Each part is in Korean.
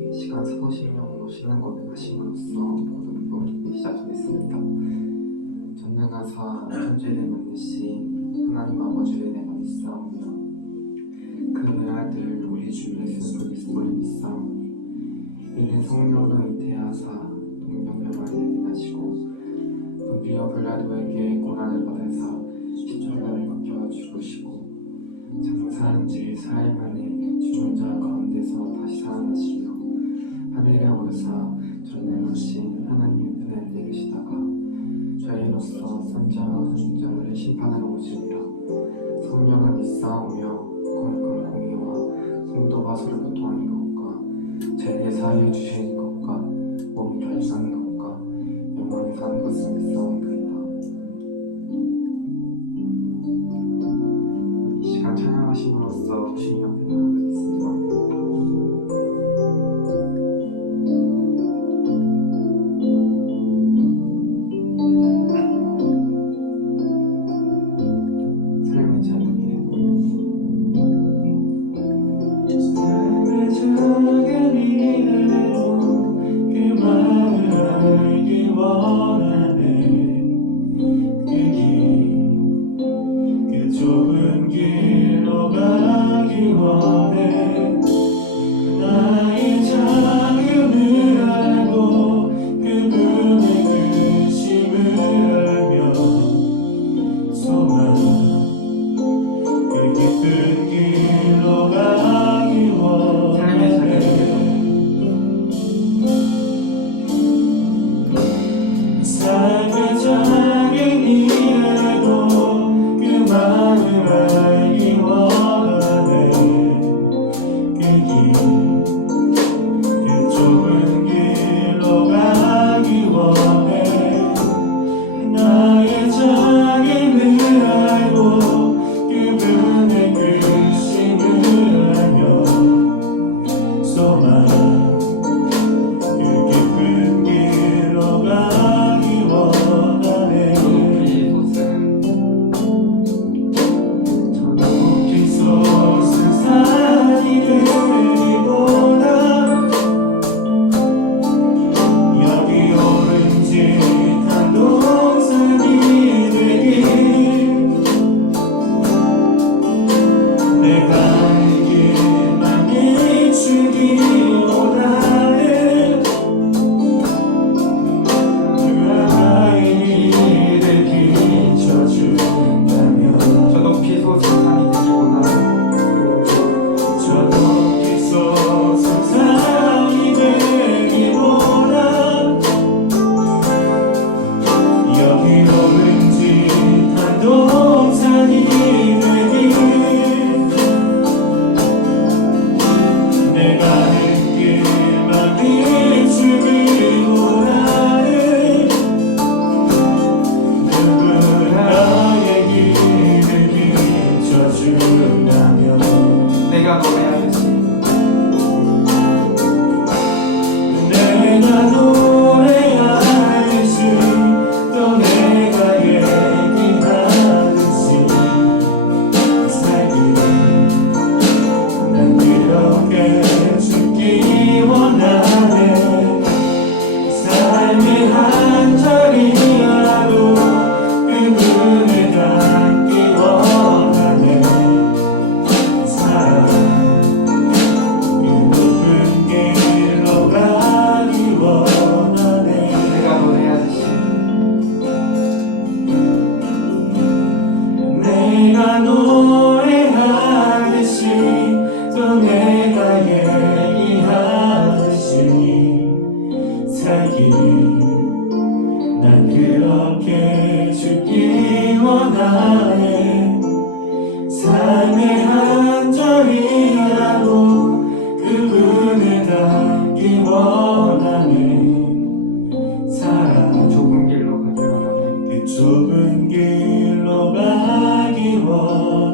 이 시간 사도신령으로 신앙 고백하심으로써 모든 것이 시작됐습니다. 전능하사 천주일에 만드신 하나님 아버지를 내가 믿사오며 그 외아들 우리 주 예수 그리스도를 믿사오니 이는 성령으로 잉태하사 동정녀 마리아에게 나시고 본디오 빌라도에게 고난을 받으사 십자가를 박혀 죽으시고 장사한 지 4일 만에 죽은 자 가운데서 다시 살아나시며 하늘에 오르사 전능하신 하나님 우편에 앉아 계시다가 죄인으로서 선자와 순자를 심판하러 오시리라. 성령을 믿사오며 거룩한 공의와 성도가 서로 교통하는 것과 죄를 사하여 주시는 것과 몸이 결산하는 것과 영원히 사는 것을 믿사옵나이다. 이 시간 찬양하심으로써 주님 앞에 나아가겠습니다. 좁은 길로 가기 원해. 나의 자금을 알고 그분의 크심을 알며 소망 그 깊은 길로 가기 원해. 삶의 장애인이라도 그 마음을 알기 원하네. 그 좁은 길로 가기 원해. 나의 장애를 알고 그분의 크심을 알며 소망 그 깊은 길로 가기 원하네. 높이 솟은 산이 되기보다 여기 오른 짙은 동산이 되길. 내가 알기만 비추기 원하네. 그 하나의 길을 비춰준다면 저 높이 솟은 산이 되기보다 저 높이 솟은 산이 되기보다 여기 오른 짙은 동산이 되길. 내가 할 길만 비추기 원하네. 누구나의 길을 비춰준다면 내가 노래하듯이 내가 노래하듯이 또 내가 얘기하듯이 살기. 난 그렇게 죽기 원하네. 삶의 한 자리라도 그분을 닮기 원하네. 사랑 그 높은 길로 가기 원하네. 내가 노래하듯이 내가 노래하듯이 또 내가 얘기하듯이 살기. 난 그렇게 죽기 원하네. 삶의 한 절이라도 그분을 닮기 원하네. 사랑 좁은 길로 가기 원하네. 그 좁은 길로 가기 원하네.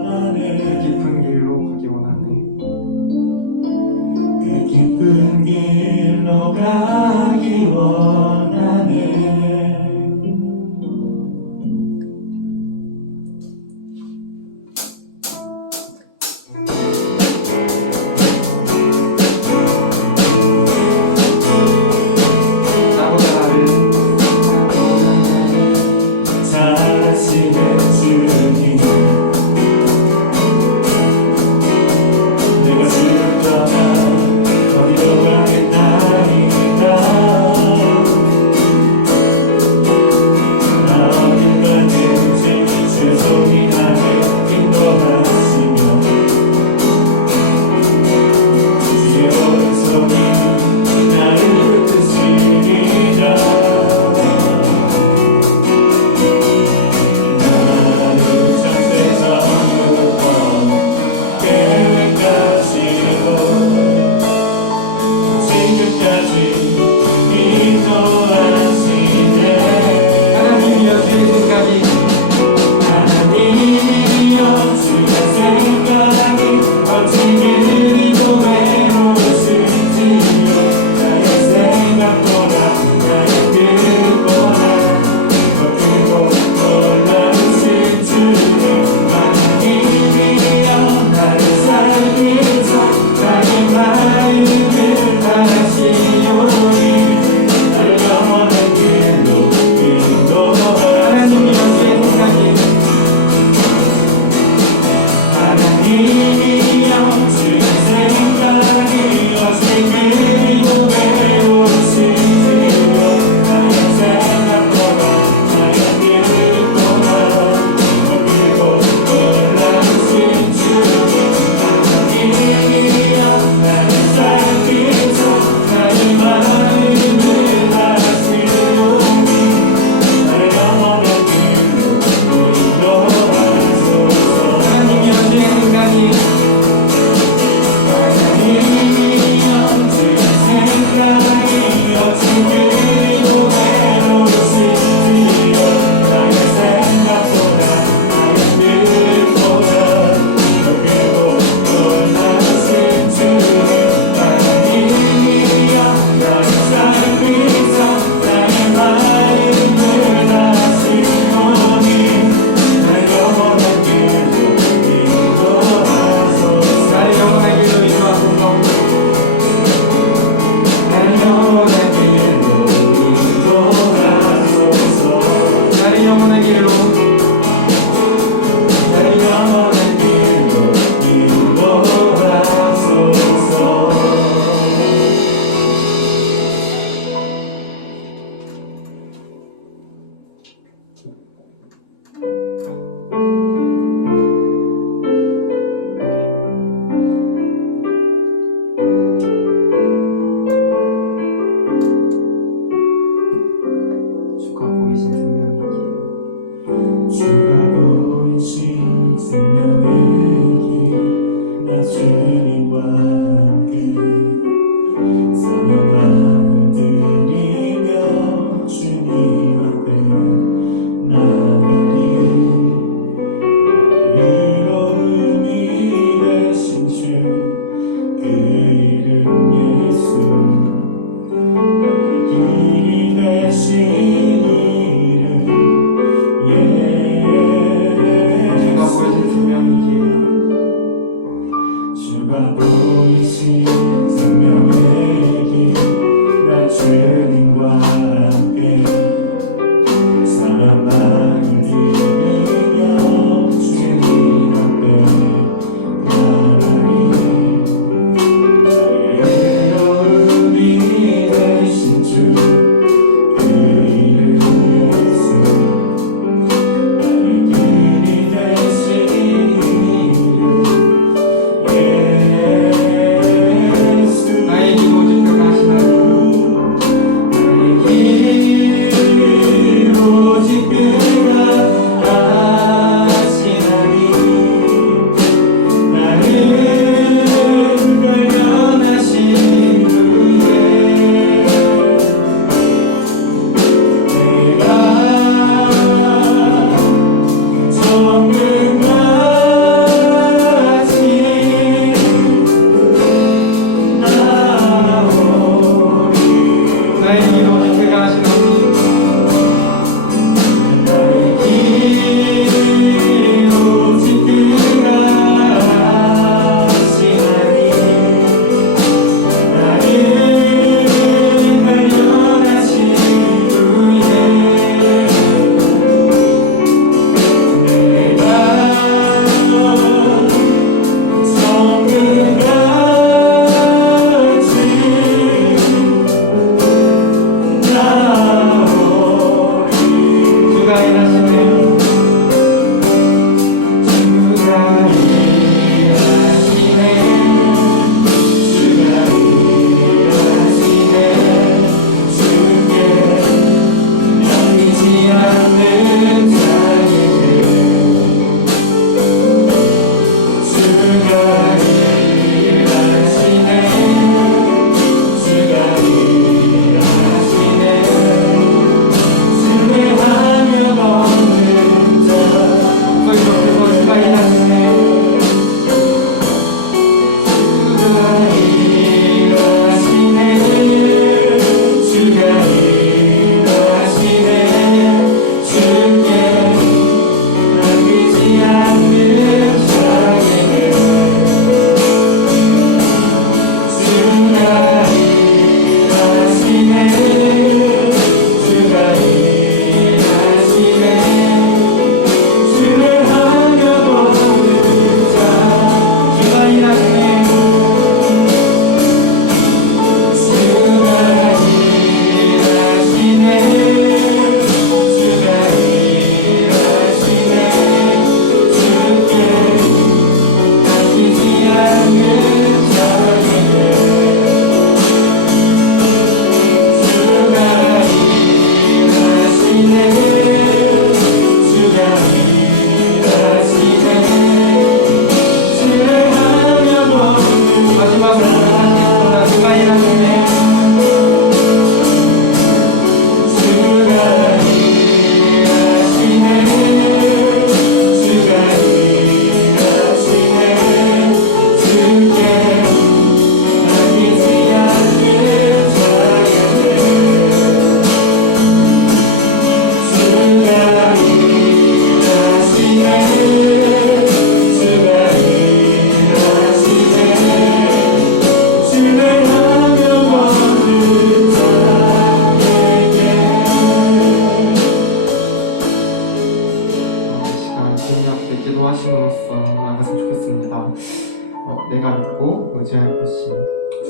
내가 믿고 의지할 것이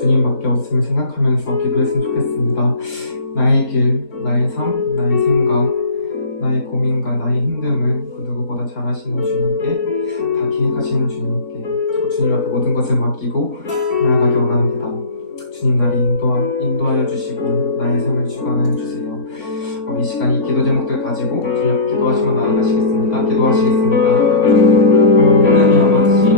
주님밖에 없음을 생각하면서 기도했으면 좋겠습니다. 나의 길, 나의 삶, 나의 생각, 나의 고민과 나의 힘듦을 그 누구보다 잘 아시는 주님께, 다 기획하시는 주님께 주님 앞에 모든 것을 맡기고 나아가기 원합니다. 주님 나를 인도하여 주시고 나의 삶을 주관하여 주세요. 이 시간 이 기도 제목들 가지고 주님 앞에 기도하시고 나아가시겠습니다. 기도하시겠습니다. 하나님 아버지,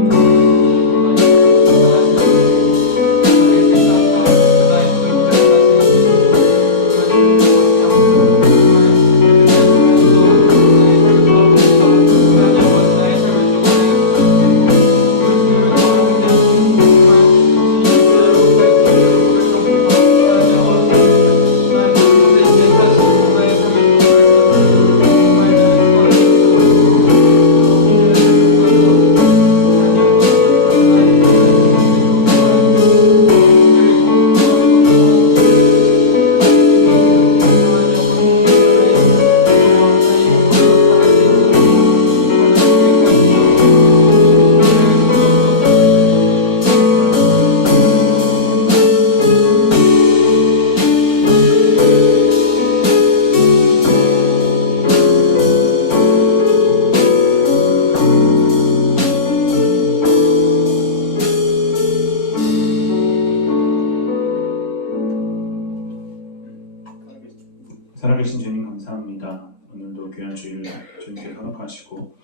살아계신 주님 감사합니다. 오늘도 귀한 주일을 주님께 허락하시고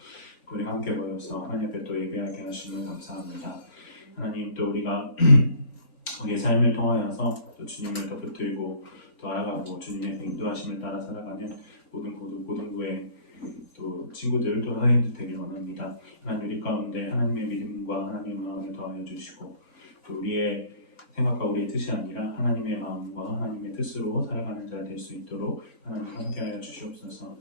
우리가 함께 모여서 하나님 앞에 또 예배하게 하시는 감사합니다. 하나님, 또 우리가 우리의 삶을 통하여서 또 주님을 더 붙들고 또 알아가고 주님의 인도하심을 따라 살아가는 모든 고등부의 또 친구들 또 하인들 되길 원합니다. 하나님, 우리 가운데 하나님의 믿음과 하나님의 마음을 더하여 주시고 또 우리의 생각과 우리의 뜻이 아니라 하나님의 마음과 하나님의 뜻으로 살아가는 자 될 수 있도록 하나님 함께하여 주시옵소서.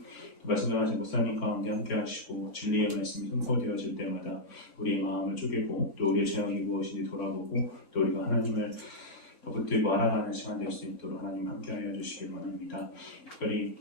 말씀하신 목사님 가운데 함께하시고 진리의 말씀이 선포되어질 때마다 우리의 마음을 쪼개고 또 우리의 죄악이 무엇인지 돌아보고 또 우리가 하나님을 붙들고 알아가는 시간 될 수 있도록 하나님 함께하여 주시길 원합니다. 특별히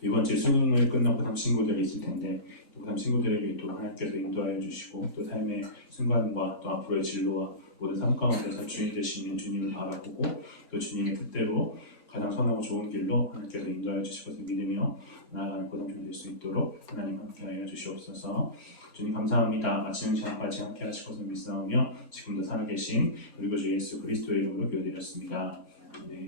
이번 주 수능을 끝나고 고3 친구들이 있을 텐데 고3 친구들에게 또 하나님께서 인도하여 주시고 또 삶의 순간과 또 앞으로의 진로와 모든 삶 가운데서 주인 되시는 주님을 바라보고 또 주님의 뜻대로 가장 선하고 좋은 길로 하나님께서 인도하여 주실 것을 믿으며 나아가는 고등중 될 수 있도록 하나님 함께하여 주시옵소서. 주님 감사합니다. 마치는 시간까지 함께 하실 것을 믿사오며 지금도 살아계신 우리 구주 예수 그리스도의 이름으로 기도드렸습니다. 네.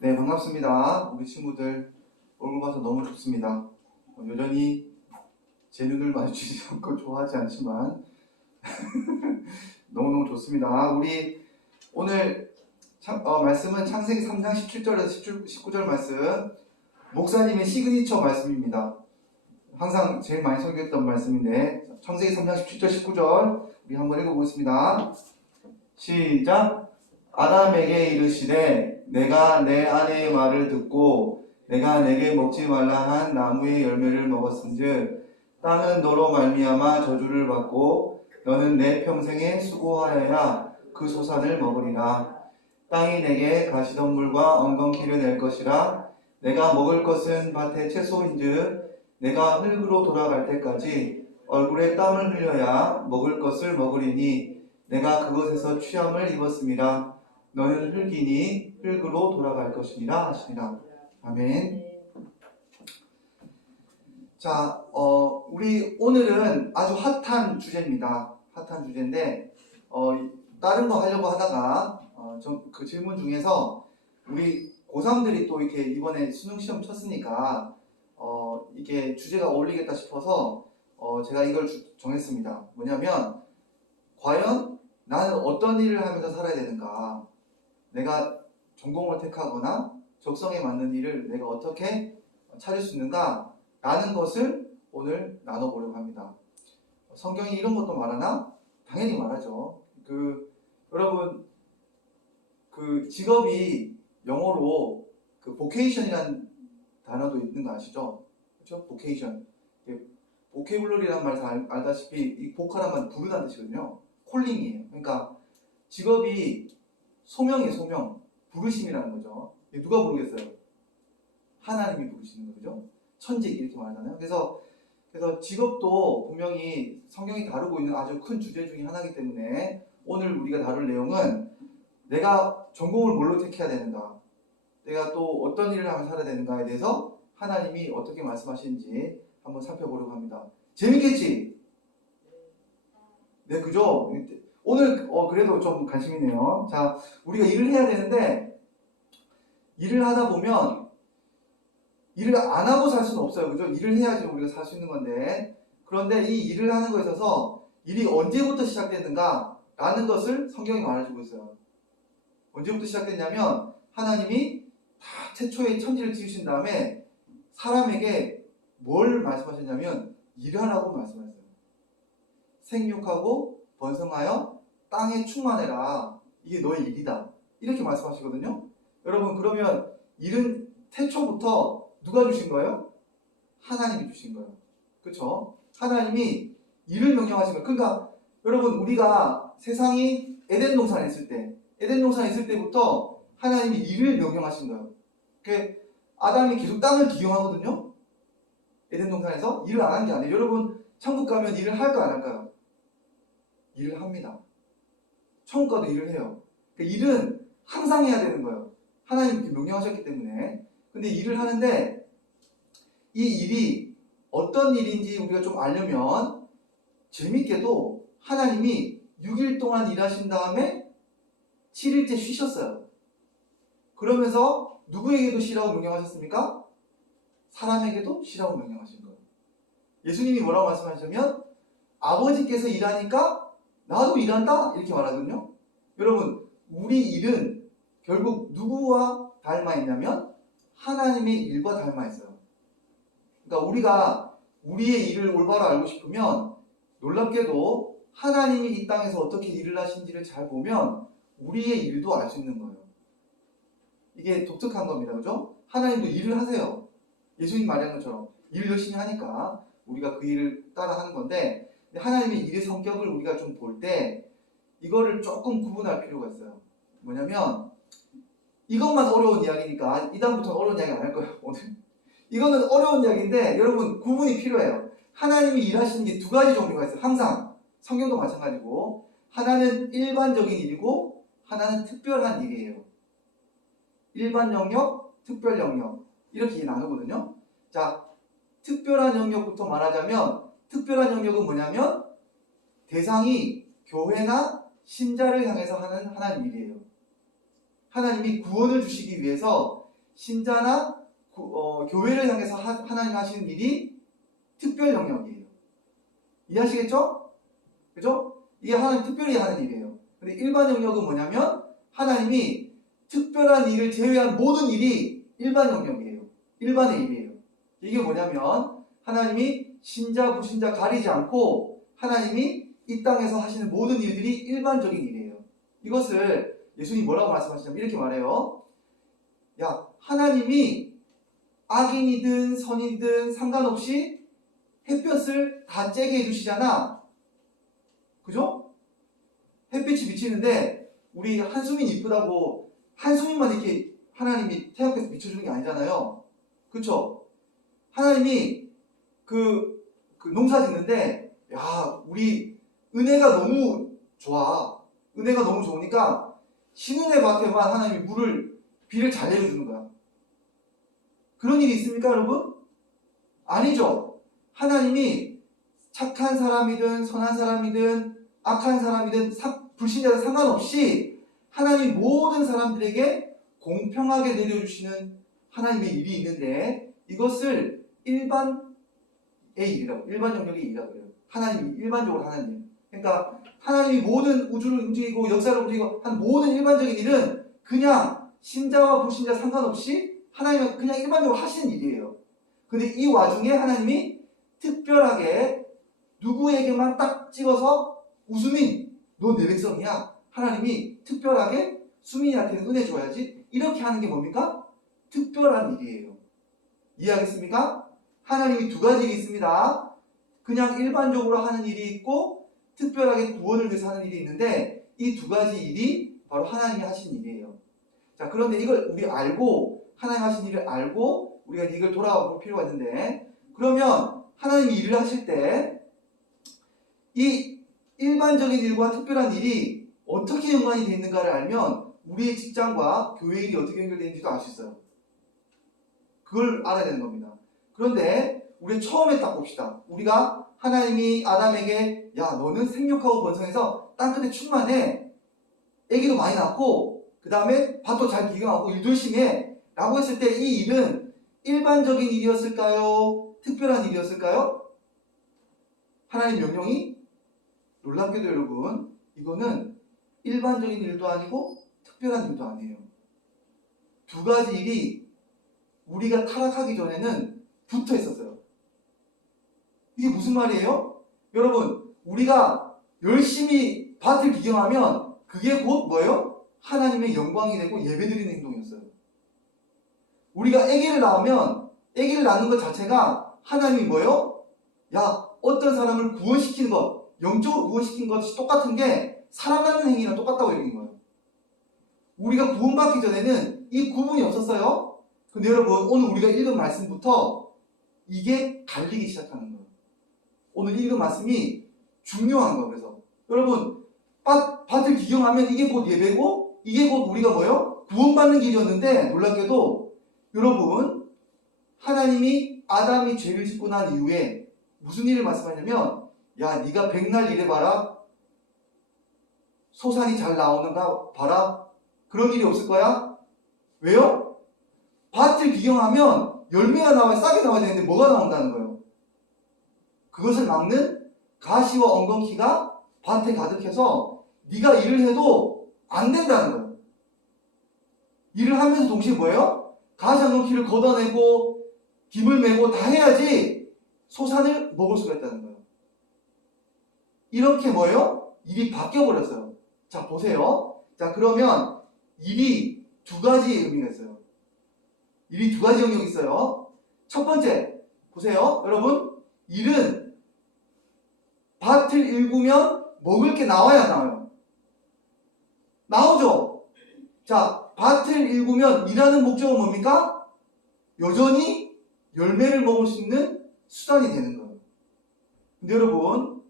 네, 반갑습니다. 우리 친구들 얼굴 봐서 너무 좋습니다. 여전히 제 눈을 마주치지 않고 좋아하지 않지만 너무너무 좋습니다. 우리 오늘 말씀은 창세기 3장 17절에서 19절 말씀, 목사님의 시그니처 말씀입니다. 항상 제일 많이 설교했던 말씀인데 창세기 3장 17절 19절 우리 한번 읽어보겠습니다. 시작. 아담에게 이르시되 내가 내 아내의 말을 듣고 내가 내게 먹지 말라 한 나무의 열매를 먹었은즉 땅은 너로 말미암아 저주를 받고 너는 내 평생에 수고하여야 그 소산을 먹으리라. 땅이 내게 가시덤불과 엉겅퀴를 낼 것이라. 내가 먹을 것은 밭의 채소인즉 내가 흙으로 돌아갈 때까지 얼굴에 땀을 흘려야 먹을 것을 먹으리니 내가 그것에서 취함을 입었습니다. 너는 흙이니 흙으로 돌아갈 것이니라 하시니라. 아멘. 자, 우리 오늘은 아주 핫한 주제입니다. 핫한 주제인데 다른 거 하려고 하다가 그 질문 중에서 우리 고3들이 또 이렇게 이번에 수능 시험 쳤으니까 이게 주제가 어울리겠다 싶어서 제가 이걸 정했습니다. 뭐냐면 과연 나는 어떤 일을 하면서 살아야 되는가? 내가 전공을 택하거나 적성에 맞는 일을 내가 어떻게 찾을 수 있는가? 라는 것을 오늘 나눠보려고 합니다. 성경이 이런 것도 말하나? 당연히 말하죠. 여러분 직업이 영어로 그 vocation이라는 단어도 있는 거 아시죠? 그렇죠? vocation. 보케블러리라는 말 다 알다시피 이 보컬한 말 부르다는 뜻이거든요. 콜링이에요. 그러니까 직업이 소명이에요. 소명. 부르심이라는 거죠. 누가 부르겠어요? 하나님이 부르시는 거죠. 천직 이렇게 말하잖아요. 그래서 직업도 분명히 성경이 다루고 있는 아주 큰 주제 중에 하나이기 때문에 오늘 우리가 다룰 내용은 내가 전공을 뭘로 택해야 되는가, 내가 또 어떤 일을 하면 살아야 되는가에 대해서 하나님이 어떻게 말씀하시는지 한번 살펴보려고 합니다. 재밌겠지? 네, 그죠? 오늘 그래도 좀 관심 있네요. 자, 우리가 일을 해야 되는데 일을 하다 보면 일을 안 하고 살 수는 없어요. 그죠? 일을 해야지 우리가 살 수 있는 건데, 그런데 이 일을 하는 거에 있어서 일이 언제부터 시작됐는가 라는 것을 성경이 말해주고 있어요. 언제부터 시작됐냐면 하나님이 다 태초에 천지를 지으신 다음에 사람에게 뭘 말씀하셨냐면 일하라고 말씀하셨어요. 생육하고 번성하여 땅에 충만해라. 이게 너의 일이다. 이렇게 말씀하시거든요. 여러분, 그러면 일은 태초부터 누가 주신 거예요? 하나님이 주신 거예요. 그렇죠? 하나님이 일을 명령하신 거예요. 그러니까 여러분, 우리가 세상이 에덴 동산에 있을 때부터 하나님이 일을 명령하신 거예요. 아담이 계속 땅을 기경하거든요. 에덴 동산에서 일을 안 한 게 아니에요. 여러분, 천국 가면 일을 할까 안 할까요? 일을 합니다. 천국 가도 일을 해요. 일은 항상 해야 되는 거예요. 하나님께 명령하셨기 때문에. 근데 일을 하는데 이 일이 어떤 일인지 우리가 좀 알려면 재밌게도 하나님이 6일 동안 일하신 다음에 7일째 쉬셨어요. 그러면서 누구에게도 쉬라고 명령하셨습니까? 사람에게도 쉬라고 명령하신 거예요. 예수님이 뭐라고 말씀하시냐면 아버지께서 일하니까 나도 일한다 이렇게 말하거든요. 여러분, 우리 일은 결국 누구와 닮아 있냐면 하나님의 일과 닮아 있어요. 그러니까 우리가 우리의 일을 올바로 알고 싶으면 놀랍게도 하나님이 이 땅에서 어떻게 일을 하신지를 잘 보면 우리의 일도 알 수 있는 거예요. 이게 독특한 겁니다. 그죠? 하나님도 일을 하세요. 예수님 말한 것처럼 일을 열심히 하니까 우리가 그 일을 따라 하는 건데, 하나님의 일의 성격을 우리가 좀 볼 때 이거를 조금 구분할 필요가 있어요. 뭐냐면 이것만 어려운 이야기니까 이다음부터는 어려운 이야기 안 할 거예요. 오늘 이거는 어려운 이야기인데 여러분 구분이 필요해요. 하나님이 일하시는 게 두 가지 종류가 있어요. 항상 성경도 마찬가지고, 하나는 일반적인 일이고 하나는 특별한 일이에요. 일반 영역, 특별 영역 이렇게 나누거든요. 자, 특별한 영역부터 말하자면 특별한 영역은 뭐냐면 대상이 교회나 신자를 향해서 하는 하나님 일이에요. 하나님이 구원을 주시기 위해서 신자나 교회를 향해서 하나님 하시는 일이 특별 영역이에요. 이해하시겠죠? 그죠? 이게 하나님 특별히 하는 일이에요. 근데 일반 영역은 뭐냐면 하나님이 특별한 일을 제외한 모든 일이 일반 영역이에요. 일반의 일이에요. 이게 뭐냐면 하나님이 신자, 불신자 가리지 않고 하나님이 이 땅에서 하시는 모든 일들이 일반적인 일이에요. 이것을 예수님이 뭐라고 말씀하시냐면 이렇게 말해요. 야, 하나님이 악인이든 선이든 상관없이 햇볕을 다 쬐게 해주시잖아. 그죠? 햇빛이 비치는데 우리 한수민 이쁘다고 한수민만 이렇게 하나님이 태양께서 비춰주는 게 아니잖아요. 그쵸? 하나님이 그 농사 짓는데, 야, 우리 은혜가 너무 좋아. 은혜가 너무 좋으니까 신은혜 밭에만 하나님이 비를 잘 내려주는 거야. 그런 일이 있습니까, 여러분? 아니죠. 하나님이 착한 사람이든 선한 사람이든 악한 사람이든 불신자든 상관없이 하나님 모든 사람들에게 공평하게 내려주시는 하나님의 일이 있는데, 이것을 일반의 일이라고, 일반 영역의 일이라고 해요. 하나님이 일반적으로 하는 일. 그러니까 하나님이 모든 우주를 움직이고 역사를 움직이고 한 모든 일반적인 일은 그냥 신자와 불신자 상관없이 하나님은 그냥 일반적으로 하시는 일이에요. 근데 이 와중에 하나님이 특별하게 누구에게만 딱 찍어서 우수민, 너 내 백성이야. 하나님이 특별하게 수민이한테는 은혜 줘야지. 이렇게 하는 게 뭡니까? 특별한 일이에요. 이해하겠습니까? 하나님이 두 가지 일이 있습니다. 그냥 일반적으로 하는 일이 있고 특별하게 구원을 위해서 하는 일이 있는데 이 두 가지 일이 바로 하나님이 하신 일이에요. 자, 그런데 이걸 우리 알고 하나님 하신 일을 알고 우리가 이걸 돌아가 볼 필요가 있는데 그러면 하나님이 일을 하실 때 이 일반적인 일과 특별한 일이 어떻게 연관이 되어 있는가를 알면 우리의 직장과 교회 일이 어떻게 연결되어 있는지도 알 수 있어요. 그걸 알아야 되는 겁니다. 그런데 우리 처음에 딱 봅시다. 우리가 하나님이 아담에게 야 너는 생육하고 번성해서 땅끝에 충만해. 애기도 많이 낳고 그 다음에 밭도 잘 기경하고 일도 열심히 해 라고 했을 때 이 일은 일반적인 일이었을까요? 특별한 일이었을까요? 하나님 명령이 놀랍게도 여러분 이거는 일반적인 일도 아니고 특별한 일도 아니에요. 두 가지 일이 우리가 타락하기 전에는 붙어 있었어요. 이게 무슨 말이에요? 여러분 우리가 열심히 밭을 비경하면 그게 곧 뭐예요? 하나님의 영광이 되고 예배드리는 행동이었어요. 우리가 아기를 낳으면 아기를 낳는 것 자체가 하나님이 뭐예요? 야 어떤 사람을 구원시키는 것 영적으로 구원시킨 것이 똑같은 게 사람 낳는 행위랑 똑같다고 얘기한 거예요. 우리가 구원받기 전에는 이 구분이 없었어요. 근데 여러분 오늘 우리가 읽은 말씀부터 이게 갈리기 시작하는 거예요. 오늘 읽은 말씀이 중요한 거예요. 그래서 여러분 밭을 기경하면 이게 곧 예배고 이게 곧 우리가 뭐예요? 구원받는 길이었는데 놀랍게도 여러분 하나님이 아담이 죄를 짓고 난 이후에 무슨 일을 말씀하냐면 야 네가 백날 일해봐라 소산이 잘 나오는가 봐라 그런 일이 없을 거야. 왜요? 밭을 비경하면 열매가 나와야 싹이 나와야 되는데 뭐가 나온다는 거예요? 그것을 막는 가시와 엉겅퀴가 밭에 가득해서 네가 일을 해도 안 된다는 거예요. 일을 하면서 동시에 뭐예요? 가시 엉겅퀴를 걷어내고 김을 메고 다 해야지 소산을 먹을 수가 있다는 거예요. 이렇게 뭐예요? 일이 바뀌어버렸어요. 자 보세요. 자 그러면 일이 두 가지 의미가 있어요. 일이 두 가지 영역이 있어요. 첫 번째 보세요. 여러분 일은 밭을 일구면 먹을 게 나와야 안 나와요? 나오죠. 자 밭을 일구면 일하는 목적은 뭡니까? 여전히 열매를 먹을 수 있는 수단이 되는 거예요. 근데 여러분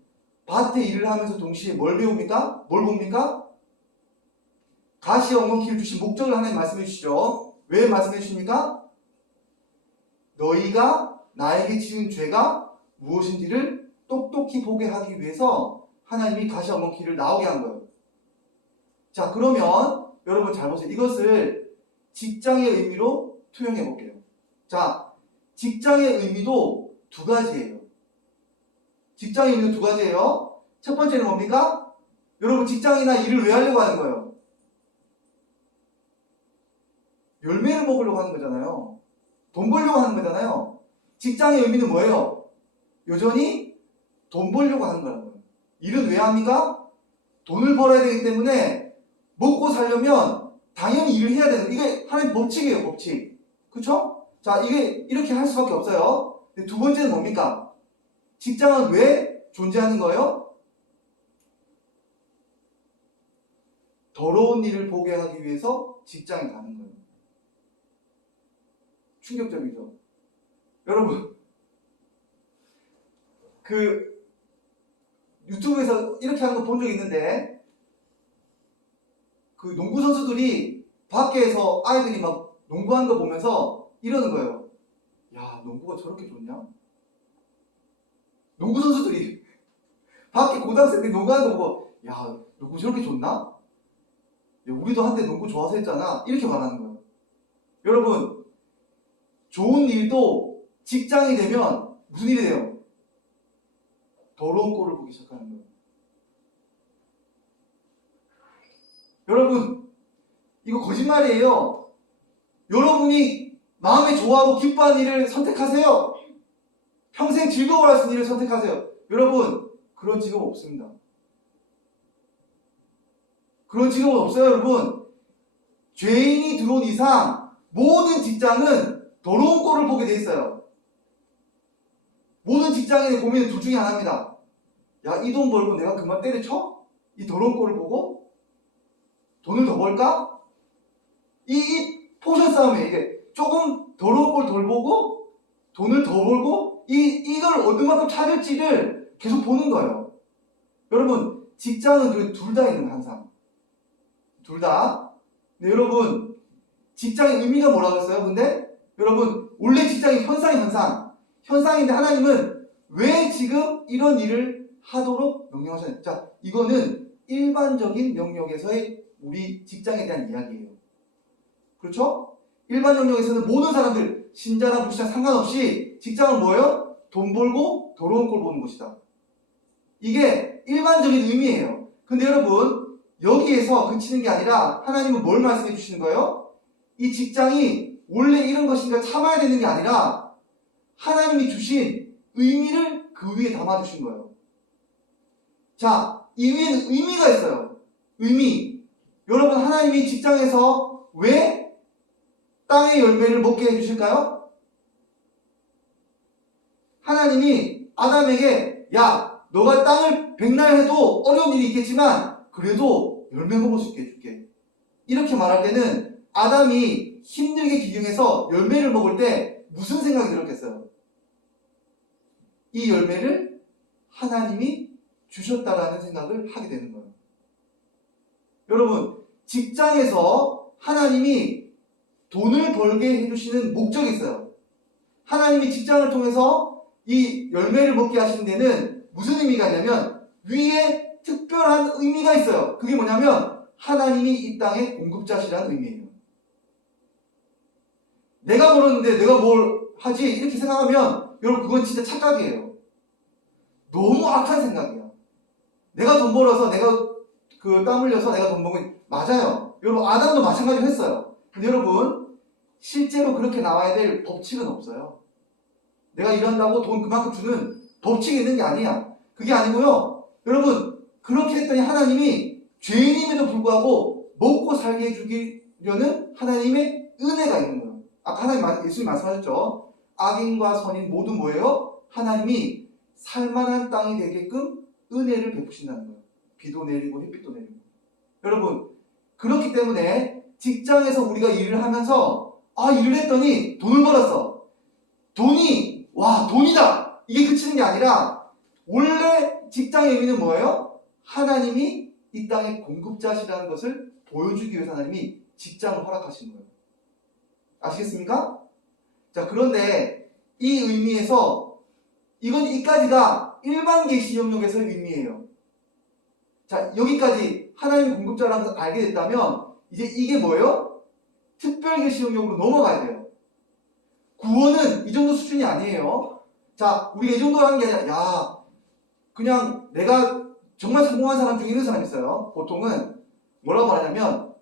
밭에 일을 하면서 동시에 뭘 배웁니까? 뭘 봅니까? 가시와 엉겅퀴를 주신 목적을 하나님 말씀해 주시죠. 왜 말씀해 주십니까? 너희가 나에게 지은 죄가 무엇인지를 똑똑히 보게 하기 위해서 하나님이 가시와 엉겅퀴를 나오게 한 거예요. 자 그러면 여러분 잘 보세요. 이것을 직장의 의미로 투영해 볼게요. 자 직장의 의미도 두 가지예요. 직장의 의미도 두 가지예요. 첫 번째는 뭡니까? 여러분 직장이나 일을 왜 하려고 하는 거예요? 열매를 먹으려고 하는 거잖아요. 돈 벌려고 하는 거잖아요. 직장의 의미는 뭐예요? 여전히 돈 벌려고 하는 거라는 거예요. 일은 왜 합니까? 돈을 벌어야 되기 때문에 먹고 살려면 당연히 일을 해야 되는 이게 하나님 법칙이에요. 법칙. 그쵸? 자 이게 이렇게 할 수밖에 없어요. 근데 두 번째는 뭡니까? 직장은 왜 존재하는 거예요? 더러운 일을 보게 하기 위해서 직장에 가는 거예요. 충격적이죠. 여러분 그 유튜브에서 이렇게 하는 거 본 적 있는데 그 농구 선수들이 밖에서 아이들이 막 농구하는 거 보면서 이러는 거예요. 야 농구가 저렇게 좋냐? 농구 선수들이 밖에 고등학생들이 농구하는 거 보고 야 농구 저렇게 좋나? 야, 우리도 한때 농구 좋아서 했잖아. 이렇게 말하는 거예요. 여러분 좋은 일도 직장이 되면 무슨 일이 돼요? 더러운 꼴을 보기 시작하는 거예요. 여러분 이거 거짓말이에요. 여러분이 마음에 좋아하고 기뻐하는 일을 선택하세요. 평생 즐거워할 수 있는 일을 선택하세요. 여러분 그런 직업 없습니다. 그런 직업은 없어요. 여러분 죄인이 들어온 이상 모든 직장은 더러운 꼴을 보게 돼 있어요. 모든 직장인의 고민은 둘 중에 하나입니다. 야, 이 돈 벌고 내가 그만 때려쳐? 이 더러운 꼴을 보고? 돈을 더 벌까? 이 포션 싸움이에요. 이게 조금 더러운 꼴 덜 보고 돈을 더 벌고 이걸 얼마만큼 찾을지를 계속 보는 거예요. 여러분, 직장은 그 둘 다 있는 거예요. 항상 둘 다. 근데 여러분, 직장의 의미가 뭐라고 했어요? 근데 여러분, 원래 직장이 현상인데 하나님은 왜 지금 이런 일을 하도록 명령하셨나요? 자, 이거는 일반적인 영역에서의 우리 직장에 대한 이야기예요. 그렇죠? 일반 영역에서는 모든 사람들, 신자나 불신자 상관없이 직장은 뭐예요? 돈 벌고 더러운 꼴 보는 것이다. 이게 일반적인 의미예요. 근데 여러분, 여기에서 그치는 게 아니라 하나님은 뭘 말씀해 주시는 거예요? 이 직장이 원래 이런 것인가 참아야 되는 게 아니라 하나님이 주신 의미를 그 위에 담아 주신 거예요. 자, 이 위에는 의미가 있어요. 의미. 여러분, 하나님이 직장에서 왜 땅의 열매를 먹게 해주실까요? 하나님이 아담에게 야, 너가 땅을 백날 해도 어려운 일이 있겠지만 그래도 열매 먹을 수 있게 해줄게. 이렇게 말할 때는 아담이 힘들게 기경해서 열매를 먹을 때 무슨 생각이 들었겠어요? 이 열매를 하나님이 주셨다라는 생각을 하게 되는 거예요. 여러분, 직장에서 하나님이 돈을 벌게 해주시는 목적이 있어요. 하나님이 직장을 통해서 이 열매를 먹게 하시는 데는 무슨 의미가 있냐면 위에 특별한 의미가 있어요. 그게 뭐냐면 하나님이 이 땅의 공급자시라는 의미예요. 내가 벌었는데 내가 뭘 하지? 이렇게 생각하면 여러분, 그건 진짜 착각이에요. 너무 악한 생각이에요. 내가 돈 벌어서 내가 그 땀 흘려서 내가 돈 버는, 맞아요. 여러분, 아담도 마찬가지로 했어요. 근데 여러분, 실제로 그렇게 나와야 될 법칙은 없어요. 내가 일한다고 돈 그만큼 주는 법칙이 있는 게 아니야. 그게 아니고요. 여러분, 그렇게 했더니 하나님이 죄인임에도 불구하고 먹고 살게 해주기려는 하나님의 은혜가 있는 거예요. 아까 예수님 말씀하셨죠. 악인과 선인 모두 뭐예요? 하나님이 살만한 땅이 되게끔 은혜를 베푸신다는 거예요. 비도 내리고 햇빛도 내리고. 여러분, 그렇기 때문에 직장에서 우리가 일을 하면서 일을 했더니 돈을 벌었어. 돈이 돈이다. 이게 그치는 게 아니라 원래 직장의 의미는 뭐예요? 하나님이 이 땅의 공급자시라는 것을 보여주기 위해서 하나님이 직장을 허락하신 거예요. 아시겠습니까? 자, 그런데 이 의미에서 이까지가 일반 계시 영역에서의 의미예요. 자, 여기까지 하나님의 공급자라는 것을 알게 됐다면 이제 이게 뭐예요? 특별 계시 영역으로 넘어가야 돼요. 구원은 이 정도 수준이 아니에요. 자, 우리가 이 정도 하는 게 아니라 그냥 내가 정말 성공한 사람 중에 이런 사람이 있어요. 보통은 뭐라고 말하냐면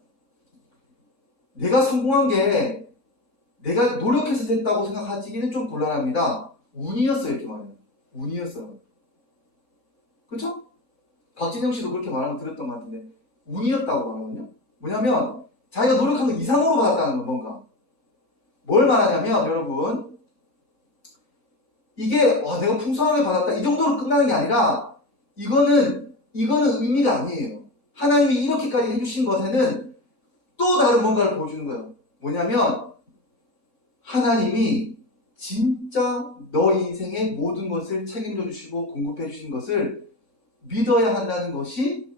내가 성공한 게 내가 노력해서 됐다고 생각하기는 좀 곤란합니다. 운이었어요. 이렇게 말해요. 운이었어요. 그렇죠? 박진영 씨도 그렇게 말하는 거 들었던 것 같은데 운이었다고 말하거든요. 뭐냐면 자기가 노력한 것 이상으로 받았다는 건 뭔가. 뭘 말하냐면 여러분, 이게 내가 풍성하게 받았다 이 정도로 끝나는 게 아니라 이거는 의미가 아니에요. 하나님이 이렇게까지 해주신 것에는 또 다른 뭔가를 보여주는 거예요. 뭐냐면 하나님이 진짜 너 인생의 모든 것을 책임져 주시고 공급해 주신 것을 믿어야 한다는 것이,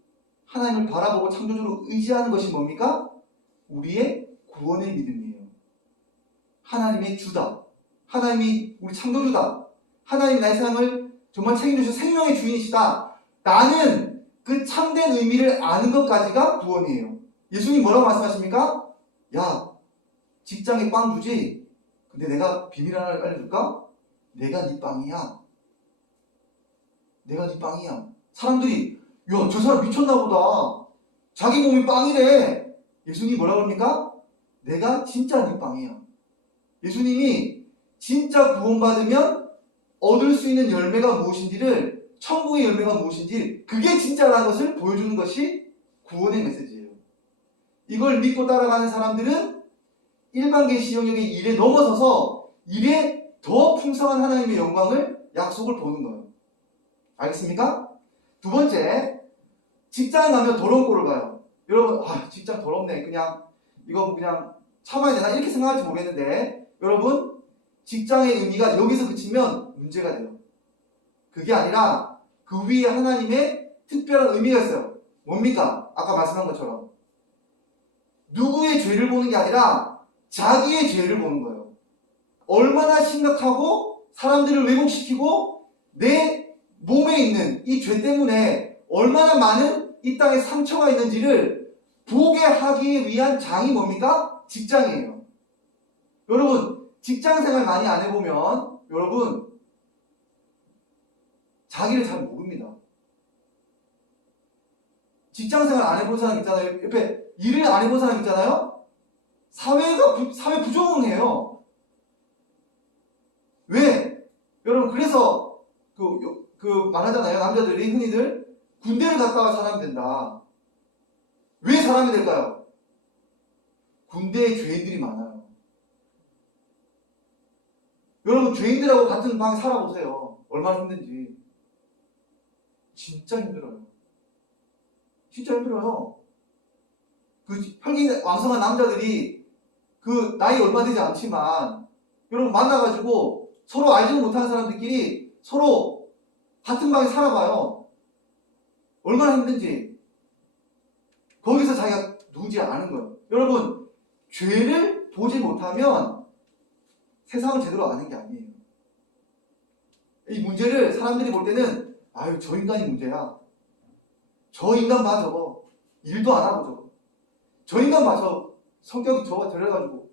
하나님을 바라보고 창조주로 의지하는 것이 뭡니까? 우리의 구원의 믿음이에요. 하나님의 주다. 하나님이 우리 창조주다. 하나님이 나의 삶을 정말 책임져 주신 생명의 주인이시다. 나는 그 참된 의미를 아는 것까지가 구원이에요. 예수님 뭐라고 말씀하십니까? 야, 직장에 빵 주지? 근데 내가 비밀 하나 알려줄까? 내가 네 빵이야. 내가 네 빵이야. 사람들이 야, 저 사람 미쳤나 보다. 자기 몸이 빵이래. 예수님이 뭐라고 합니까? 내가 진짜 네 빵이야. 예수님이 진짜 구원받으면 얻을 수 있는 열매가 무엇인지를, 천국의 열매가 무엇인지, 그게 진짜라는 것을 보여주는 것이 구원의 메시지예요. 이걸 믿고 따라가는 사람들은 일반 계시 영역의 일에 넘어서서 일에 더 풍성한 하나님의 영광을 약속을 보는 거예요. 알겠습니까? 두 번째, 직장에 가면 더러운 꼴을 봐요. 여러분, 직장 더럽네. 이거 그냥 참아야 되나? 이렇게 생각할지 모르겠는데, 여러분, 직장의 의미가 여기서 그치면 문제가 돼요. 그게 아니라 그 위에 하나님의 특별한 의미가 있어요. 뭡니까? 아까 말씀한 것처럼. 누구의 죄를 보는 게 아니라 자기의 죄를 보는 거예요. 얼마나 심각하고 사람들을 왜곡시키고 내 몸에 있는 이 죄 때문에 얼마나 많은 이 땅에 상처가 있는지를 보게 하기 위한 장이 뭡니까? 직장이에요. 여러분, 직장 생활 많이 안 해보면 여러분 자기를 잘 모릅니다. 직장 생활 안 해본 사람 있잖아요. 옆에 일을 안 해본 사람 있잖아요. 사회 부조응해요. 왜? 여러분, 그래서 말하잖아요. 남자들이 흔히들 군대를 갔다가 사람이 된다. 왜 사람이 될까요? 군대에 죄인들이 많아요. 여러분, 죄인들하고 같은 방에 살아보세요. 얼마나 힘든지. 진짜 힘들어요. 진짜 힘들어요. 혈기 왕성한 남자들이 나이 얼마 되지 않지만 여러분 만나가지고 서로 알지도 못하는 사람들끼리 서로 같은 방에 살아봐요. 얼마나 힘든지. 거기서 자기가 누군지 아는 거예요. 여러분, 죄를 보지 못하면 세상을 제대로 아는 게 아니에요. 이 문제를 사람들이 볼 때는 저 인간이 문제야. 저 인간 봐, 저거. 일도 안 하고 저거. 저 인간 봐, 저 성격이 저거 들여가지고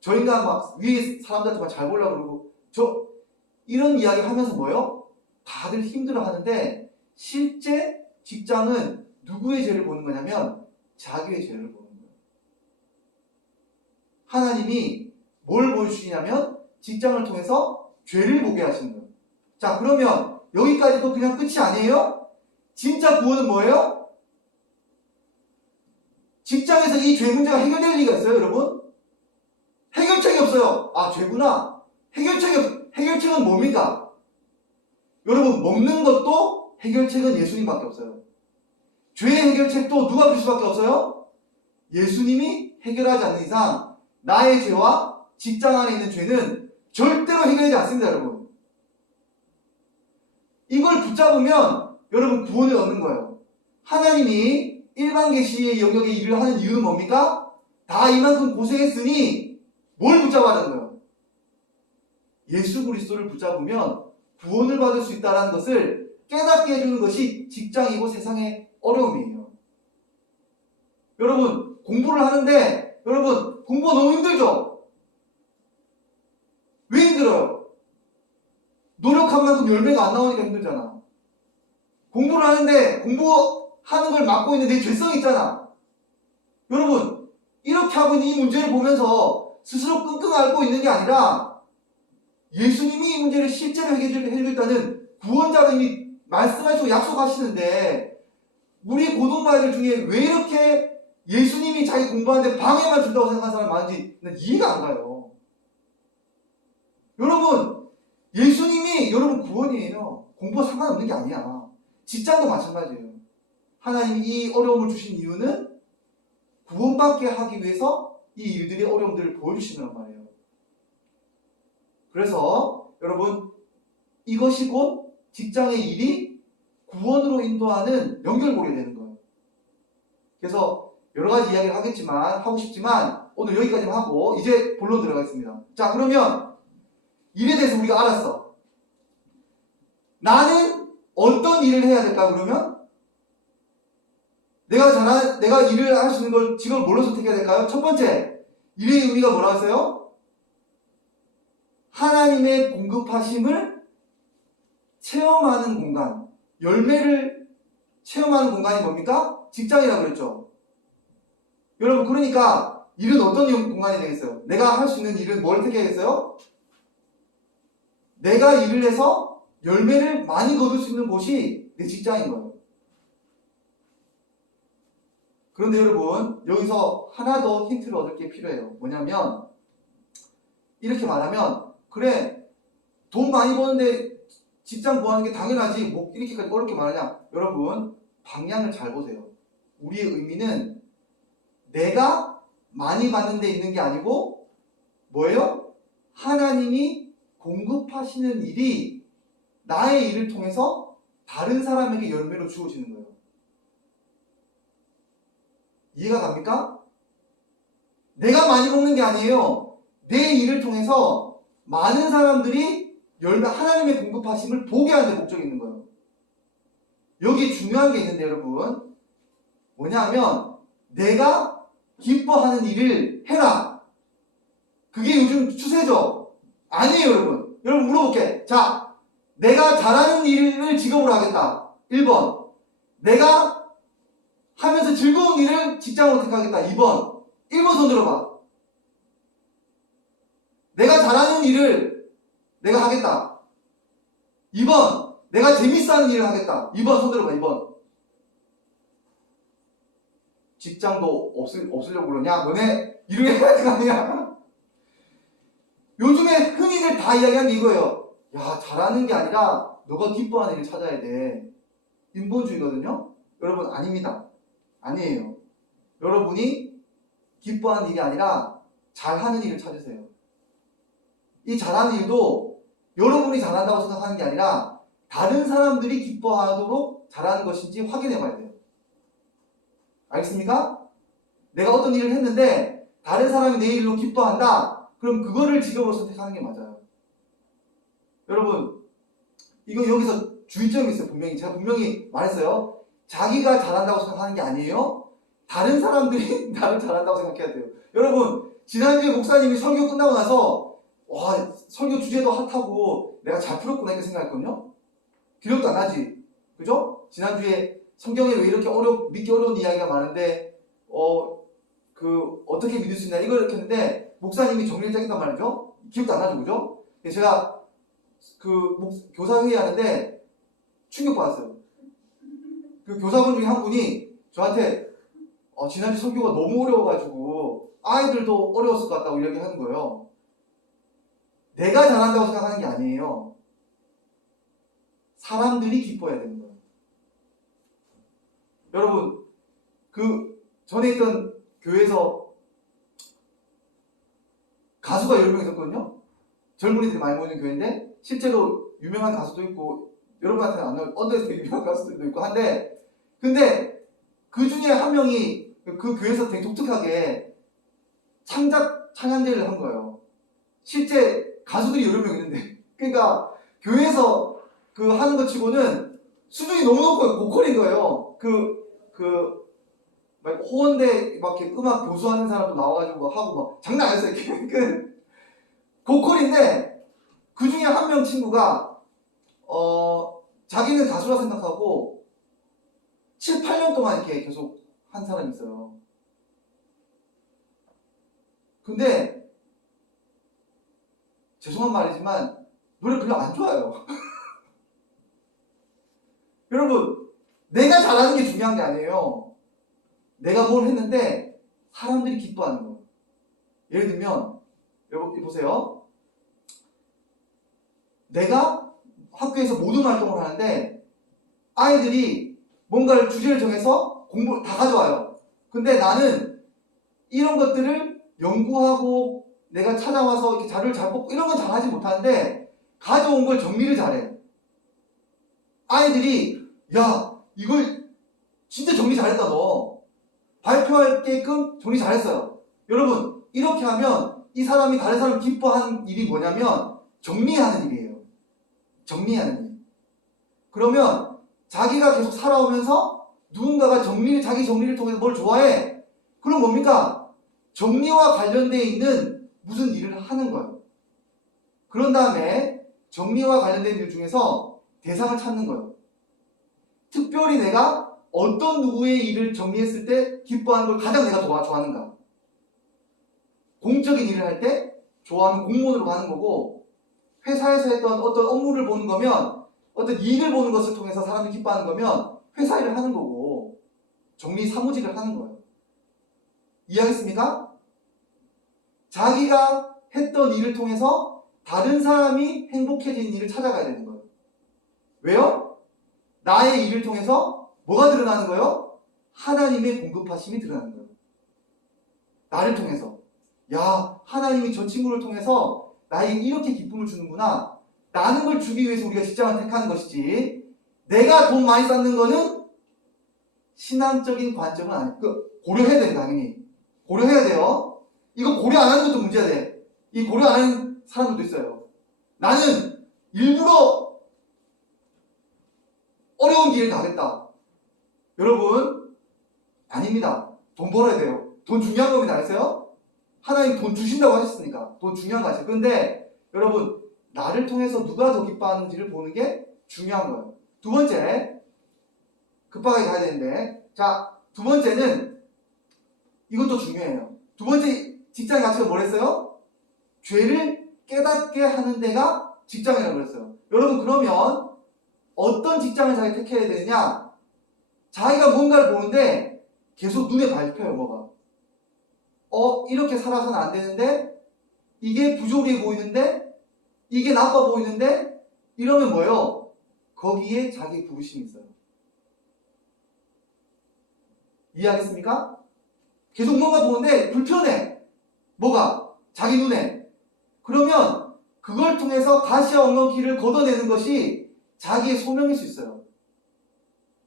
저 인간 막 위에 사람들한테 막 잘 보려고 그러고 이런 이야기 하면서 뭐예요? 다들 힘들어 하는데 실제 직장은 누구의 죄를 보는 거냐면 자기의 죄를 보는 거예요. 하나님이 뭘 보여주시냐면 직장을 통해서 죄를 보게 하시는 거예요. 자, 그러면 여기까지도 그냥 끝이 아니에요? 진짜 구원은 뭐예요? 직장에서 이 죄 문제가 해결될 리가 있어요, 여러분? 해결책이 없어요. 죄구나. 해결책은 뭡니까? 여러분, 먹는 것도 해결책은 예수님밖에 없어요. 죄의 해결책도 누가 줄 수밖에 없어요? 예수님이 해결하지 않는 이상 나의 죄와 직장 안에 있는 죄는 절대로 해결되지 않습니다, 여러분. 이걸 붙잡으면 여러분 구원을 얻는 거예요. 하나님이 일반 계시의 영역에 일을 하는 이유는 뭡니까? 다 이만큼 고생했으니 뭘 붙잡아야 하는 거예요? 예수 그리스도를 붙잡으면 구원을 받을 수 있다는 것을 깨닫게 해주는 것이 직장이고 세상의 어려움이에요. 여러분, 공부를 하는데 여러분 공부가 너무 힘들죠? 왜 힘들어요? 노력한 만큼 열매가 안 나오니까 힘들잖아. 공부를 하는데 공부하는 걸 막고 있는 내 죄성이 있잖아. 여러분, 이렇게 하고 있는 이 문제를 보면서 스스로 끙끙 앓고 있는 게 아니라 예수님이 이 문제를 실제로 해결했다는 구원자로 이미 말씀하시고 약속하시는데 우리 고등부아이들 중에 왜 이렇게 예수님이 자기 공부하는데 방해만 준다고 생각하는 사람이 많은지 난 이해가 안 가요. 여러분, 예수님이 여러분 구원이에요. 공부와 상관없는 게 아니야. 직장도 마찬가지예요. 하나님이 이 어려움을 주신 이유는 구원받게 하기 위해서 이 일들의 어려움들을 보여주시는 말이에요. 그래서 여러분, 이것이 곧 직장의 일이 구원으로 인도하는 연결고리가 되는 거예요. 그래서 여러 가지 이야기를 하고 싶지만 오늘 여기까지만 하고 이제 본론 들어가겠습니다. 자, 그러면 일에 대해서 우리가 알았어. 나는 어떤 일을 해야 될까? 그러면 내가 일을 할 수 있는 걸 직업을 뭘로 선택해야 될까요? 첫 번째, 일의 의미가 뭐라고 했어요? 하나님의 공급하심을 체험하는 공간, 열매를 체험하는 공간이 뭡니까? 직장이라고 그랬죠. 여러분, 그러니까 일은 어떤 공간이 되겠어요? 내가 할 수 있는 일은 뭘 택해야겠어요? 내가 일을 해서 열매를 많이 거둘 수 있는 곳이 내 직장인 거예요. 그런데 여러분, 여기서 하나 더 힌트를 얻을 게 필요해요. 뭐냐면, 이렇게 말하면, 그래, 돈 많이 버는데 직장 구하는 게 당연하지, 뭐 이렇게까지 어렵게 말하냐? 여러분, 방향을 잘 보세요. 우리의 의미는 내가 많이 받는 데 있는 게 아니고, 뭐예요? 하나님이 공급하시는 일이 나의 일을 통해서 다른 사람에게 열매로 주어지는 거예요. 이해가 갑니까? 내가 많이 먹는 게 아니에요. 내 일을 통해서 많은 사람들이 열매, 하나님의 공급하심을 보게 하는 데 목적이 있는 거예요. 여기 중요한 게 있는데 여러분, 뭐냐 하면 내가 기뻐하는 일을 해라. 그게 요즘 추세죠? 아니에요 여러분. 여러분 물어볼게. 자, 내가 잘하는 일을 직업으로 하겠다. 1번. 내가 하면서 즐거운 일을 직장으로 택하겠다. 2번. 1번 손 들어봐. 내가 잘하는 일을 내가 하겠다. 2번. 내가 재밌어 하는 일을 하겠다. 2번 손 들어봐. 2번. 직장도 없으려고 그러냐? 너네 일을 해야 될 거 아니야? 요즘에 흔히들 다 이야기하는 게 이거예요. 야, 잘하는 게 아니라 너가 기뻐하는 일을 찾아야 돼. 인본주의거든요? 여러분, 아닙니다. 아니에요. 여러분이 기뻐하는 일이 아니라 잘하는 일을 찾으세요. 이 잘하는 일도 여러분이 잘한다고 생각하는 게 아니라 다른 사람들이 기뻐하도록 잘하는 것인지 확인해 봐야 돼요. 알겠습니까? 내가 어떤 일을 했는데 다른 사람이 내 일로 기뻐한다. 그럼 그거를 직업으로 선택하는 게 맞아요. 여러분, 이거 여기서 주의점이 있어요. 분명히 제가 분명히 말했어요. 자기가 잘한다고 생각하는 게 아니에요. 다른 사람들이 나를 잘한다고 생각해야 돼요. 여러분, 지난주에 목사님이 설교 끝나고 나서 와, 설교 주제도 핫하고 내가 잘 풀었구나 이렇게 생각했거든요. 기록도 안 하지. 그죠? 지난주에 성경에 왜 이렇게 믿기 어려운 이야기가 많은데 어떻게 믿을 수 있냐 이걸 이렇게 했는데 목사님이 정리를 짜겠단 말이죠. 기억도 안 나죠. 그죠? 제가 교사 회의하는데 충격받았어요. 그 교사분 중에 한 분이 저한테 지난주 설교가 너무 어려워가지고 아이들도 어려웠을 것 같다고 이야기하는 거예요. 내가 잘한다고 생각하는 게 아니에요. 사람들이 기뻐해야 되는 거예요. 여러분, 전에 있던 교회에서 가수가 10명 있었거든요. 젊은이들이 많이 모이는 교회인데 실제로 유명한 가수도 있고 여러분한테는 안 나올 언더에서 유명한 가수들도 있고 한데 근데 그 중에 한 명이 그 교회에서 되게 독특하게 창작 찬양제를 한 거예요. 실제 가수들이 여러 명 있는데 그러니까 교회에서 하는 것 치고는 수준이 너무 높고 고퀄인 거예요. 막 호원대 막 이렇게 음악 교수하는 사람도 나와가지고 하고 막 장난 아니었어요. 고퀄인데 그 중에 한 명 친구가 자기는 가수라 생각하고 7, 8년 동안 이렇게 계속 한 사람이 있어요. 근데 죄송한 말이지만 노래 별로 안 좋아요. 여러분, 내가 잘하는 게 중요한 게 아니에요. 내가 뭘 했는데 사람들이 기뻐하는 거. 예를 들면 여러분 보세요. 내가 학교에서 모든 활동을 하는데 아이들이 뭔가를 주제를 정해서 공부를 다 가져와요. 근데 나는 이런 것들을 연구하고 내가 찾아와서 이렇게 자료를 잘 뽑고 이런 건 잘하지 못하는데 가져온 걸 정리를 잘해. 아이들이 야, 이걸 진짜 정리 잘했다 너. 발표할 게끔 정리 잘했어요. 여러분, 이렇게 하면 이 사람이 다른 사람을 기뻐하는 일이 뭐냐면 정리하는 일이에요. 정리하는 일. 그러면 자기가 계속 살아오면서 누군가가 자기 정리를 통해서 뭘 좋아해. 그럼 뭡니까? 정리와 관련되어 있는 무슨 일을 하는 거예요. 그런 다음에 정리와 관련된 일 중에서 대상을 찾는 거예요. 특별히 내가 어떤 누구의 일을 정리했을 때 기뻐하는 걸 가장 내가 좋아하는가. 공적인 일을 할 때 좋아하는 공무원으로 가는 거고 회사에서 했던 어떤 업무를 보는 거면 어떤 일을 보는 것을 통해서 사람들이 기뻐하는 거면 회사 일을 하는 거고 정리 사무직을 하는 거예요. 이해하겠습니까? 자기가 했던 일을 통해서 다른 사람이 행복해지는 일을 찾아가야 되는 거예요. 왜요? 나의 일을 통해서 뭐가 드러나는 거예요? 하나님의 공급하심이 드러나는 거예요. 나를 통해서. 야, 하나님이 저 친구를 통해서 나에게 이렇게 기쁨을 주는구나. 나는 걸 주기 위해서 우리가 직장을 택하는 것이지, 내가 돈 많이 쌓는 거는 신앙적인 관점은 아니고, 고려해야 돼, 당연히. 고려해야 돼요. 이거 고려 안 하는 것도 문제가 돼. 이 고려 안 하는 사람들도 있어요. 나는 일부러 어려운 길을 가겠다. 여러분, 아닙니다. 돈 벌어야 돼요. 돈 중요한 겁니다. 아세요? 하나님 돈 주신다고 하셨으니까. 돈 중요한 거 아시죠? 근데 여러분, 나를 통해서 누가 더 기뻐하는지를 보는 게 중요한 거예요. 두 번째, 급하게 가야 되는데, 자, 두 번째는 이것도 중요해요. 두 번째 직장의 가치가 뭐랬어요? 죄를 깨닫게 하는 데가 직장이라고 그랬어요. 여러분, 그러면 어떤 직장을 자기가 택해야 되느냐? 자기가 뭔가를 보는데 계속 눈에 밟혀요, 뭐가. 이렇게 살아서는 안 되는데, 이게 부조리해 보이는데, 이게 나빠 보이는데, 이러면 뭐예요? 거기에 자기 부르심이 있어요. 이해하겠습니까? 계속 뭔가 보는데 불편해. 뭐가? 자기 눈에. 그러면 그걸 통해서 가시와 엉겅퀴를 걷어내는 것이 자기의 소명일 수 있어요.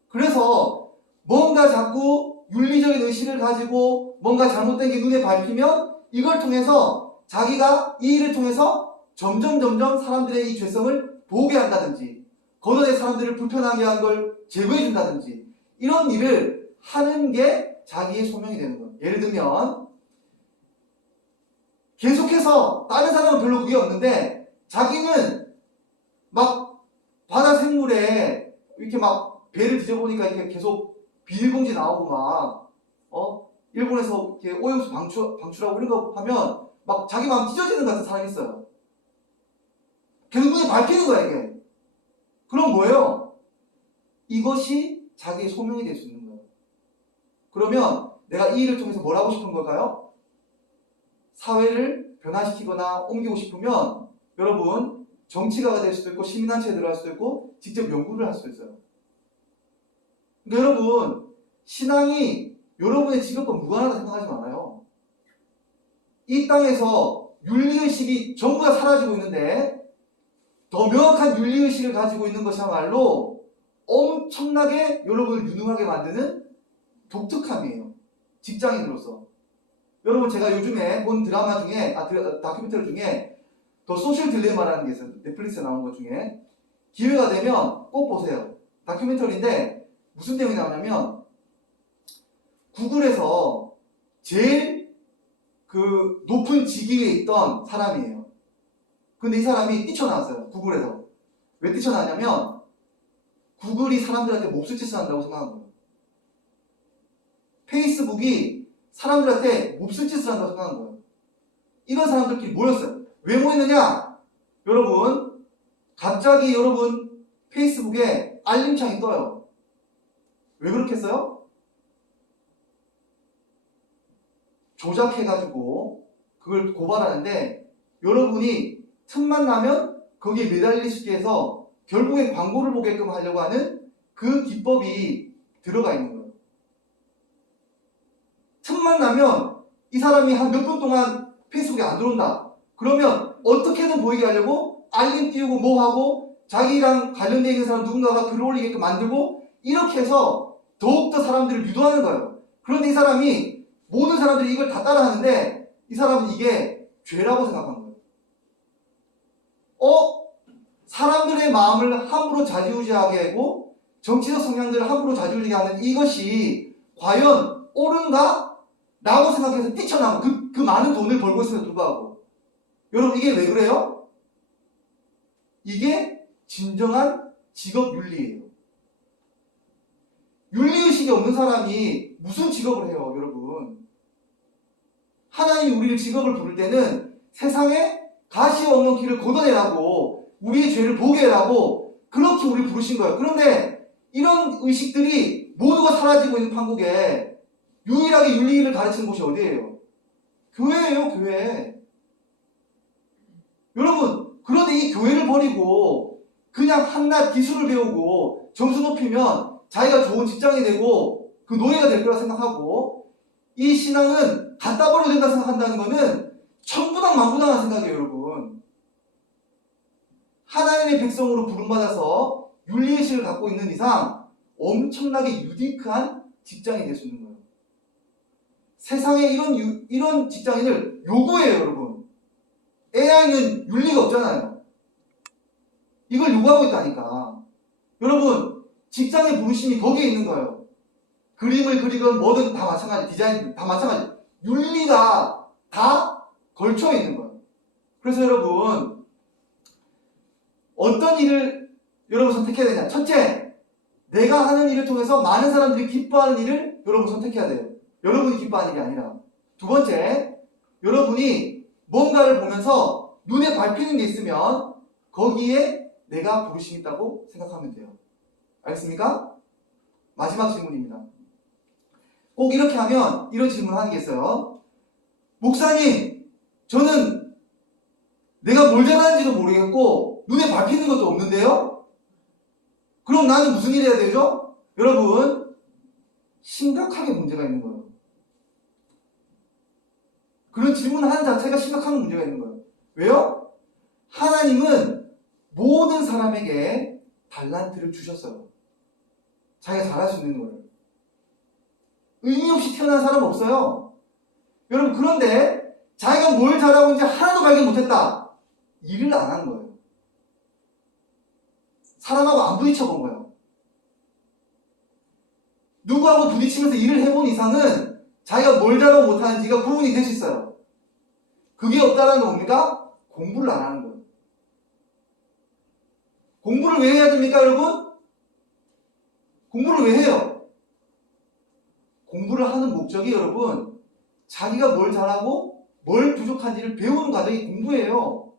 그래서 뭔가 자꾸 윤리적인 의식을 가지고 뭔가 잘못된 게 눈에 밟히면 이걸 통해서 자기가 이 일을 통해서 점점 사람들의 이 죄성을 보게 한다든지, 걷어내 사람들을 불편하게 한 걸 제거해 준다든지, 이런 일을 하는 게 자기의 소명이 되는 거예요. 예를 들면 계속해서 다른 사람은 별로 그게 없는데 자기는 막 바다 생물에 이렇게 막 배를 뒤져보니까 이렇게 계속 비닐봉지 나오고 막 일본에서 이렇게 오염수 방출하고 이런 거 하면 막 자기 마음 찢어지는 같은 사람이 있어요. 계속 눈에 밟히는 거야, 이게. 그럼 뭐예요? 이것이 자기의 소명이 될 수 있는 거예요. 그러면 내가 이 일을 통해서 뭘 하고 싶은 걸까요? 사회를 변화시키거나 옮기고 싶으면 여러분, 정치가가 될 수도 있고 시민단체에 들어갈 수도 있고 직접 연구를 할 수도 있어요. 그러니까 여러분, 신앙이 여러분의 직업과 무관하다 생각하지 말아요. 이 땅에서 윤리의식이 전부 다 사라지고 있는데 더 명확한 윤리의식을 가지고 있는 것이야말로 엄청나게 여러분을 유능하게 만드는 독특함이에요. 직장인으로서. 여러분, 제가 요즘에 본 드라마 중에, 다큐멘터리 중에 더 소셜 딜레마라는 게 있어요. 넷플릭스에 나온 것 중에. 기회가 되면 꼭 보세요. 다큐멘터리인데 무슨 내용이 나오냐면 구글에서 제일 그 높은 직위에 있던 사람이에요. 근데 이 사람이 뛰쳐나왔어요. 구글에서. 왜 뛰쳐나왔냐면 구글이 사람들한테 몹쓸 짓을 한다고 생각한 거예요. 페이스북이 사람들한테 몹쓸 짓을 한다고 생각한 거예요. 이런 사람들끼리 모였어요. 왜 모였느냐? 여러분, 갑자기 여러분 페이스북에 알림창이 떠요. 왜 그렇게 했어요? 조작해가지고 그걸 고발하는데 여러분이 틈만 나면 거기에 매달릴 수 있게 해서 결국엔 광고를 보게끔 하려고 하는 그 기법이 들어가 있는 거예요. 틈만 나면 이 사람이 한 몇 분 동안 페이스북에 안 들어온다. 그러면 어떻게든 보이게 하려고 알림 띄우고 뭐 하고 자기랑 관련되어 있는 사람 누군가가 글을 올리게끔 만들고 이렇게 해서 더욱더 사람들을 유도하는 거예요. 그런데 이 사람이 모든 사람들이 이걸 다 따라하는데 이 사람은 이게 죄라고 생각한 거예요. 사람들의 마음을 함부로 좌지우지하게 하고 정치적 성향들을 함부로 좌지우지하게 하는 이것이 과연 옳은가? 라고 생각해서 뛰쳐나온 그 많은 돈을 벌고 있음에도 불구하고 여러분, 이게 왜 그래요? 이게 진정한 직업 윤리예요. 윤리의식이 없는 사람이 무슨 직업을 해요, 여러분? 하나님이 우리를 직업을 부를 때는 세상에 가시와 엉겅퀴를 걷어내라고, 우리의 죄를 보게 해라고 그렇게 우리를 부르신 거예요. 그런데 이런 의식들이 모두가 사라지고 있는 판국에 유일하게 윤리를 가르치는 곳이 어디예요? 교회예요, 교회. 여러분, 그런데 이 교회를 버리고 그냥 한낱 기술을 배우고 점수 높이면 자기가 좋은 직장이 되고 그 노예가 될 거라 생각하고, 이 신앙은 갖다 버려야 된다 생각한다는 것은 천부당 만부당한 생각이에요, 여러분. 하나님의 백성으로 부름받아서 윤리의식을 갖고 있는 이상 엄청나게 유니크한 직장이 될 수 있는 거예요. 세상에 이런 직장인을 요구해요, 여러분. AI는 윤리가 없잖아요. 이걸 요구하고 있다니까. 여러분, 직장의 부르심이 거기에 있는 거예요. 그림을 그리건 뭐든 다 마찬가지, 디자인 다 마찬가지. 윤리가 다 걸쳐 있는 거예요. 그래서 여러분, 어떤 일을 여러분 선택해야 되냐? 첫째, 내가 하는 일을 통해서 많은 사람들이 기뻐하는 일을 여러분 선택해야 돼요. 여러분이 기뻐하는 일이 아니라. 두 번째, 여러분이 뭔가를 보면서 눈에 밟히는 게 있으면 거기에 내가 부르심이 있다고 생각하면 돼요. 알겠습니까? 마지막 질문입니다. 꼭 이렇게 하면 이런 질문을 하는 게 있어요. 목사님, 저는 내가 뭘 잘하는지도 모르겠고 눈에 밟히는 것도 없는데요? 그럼 나는 무슨 일 해야 되죠? 여러분, 심각하게 문제가 있는 거예요. 그런 질문하는 자체가 심각한 문제가 있는 거예요. 왜요? 하나님은 모든 사람에게 달란트를 주셨어요. 자기가 잘할 수 있는 거예요. 의미 없이 태어난 사람 없어요. 여러분, 그런데 자기가 뭘 잘하고 있는지 하나도 발견 못했다. 일을 안 한 거예요. 사람하고 안 부딪혀 본 거예요. 누구하고 부딪히면서 일을 해본 이상은 자기가 뭘 잘하고 못하는지가 구분이 될 수 있어요. 그게 없다는 건 뭡니까? 공부를 안 하는 거예요. 공부를 왜 해야 됩니까, 여러분? 공부를 왜 해요? 공부를 하는 목적이 여러분, 자기가 뭘 잘하고 뭘 부족한지를 배우는 과정이 공부예요.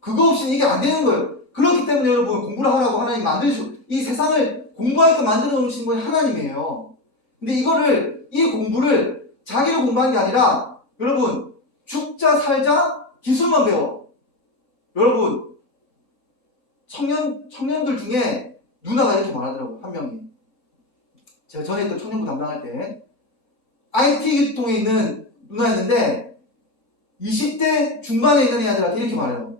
그거 없이는 이게 안 되는 거예요. 그렇기 때문에 여러분, 공부를 하라고 하나님 만드시고, 이 세상을 공부하게끔 만들어 놓으신 분이 하나님이에요. 근데 이 공부를 자기를 공부하는 게 아니라, 여러분, 죽자 살자 기술만 배워. 여러분, 청년들 중에 누나가 이렇게 말하더라고요. 한 명이. 제가 전에 또 청년부 담당할 때 IT 계통에 있는 누나였는데 20대 중반에 있는 애들한테 이렇게 말해요.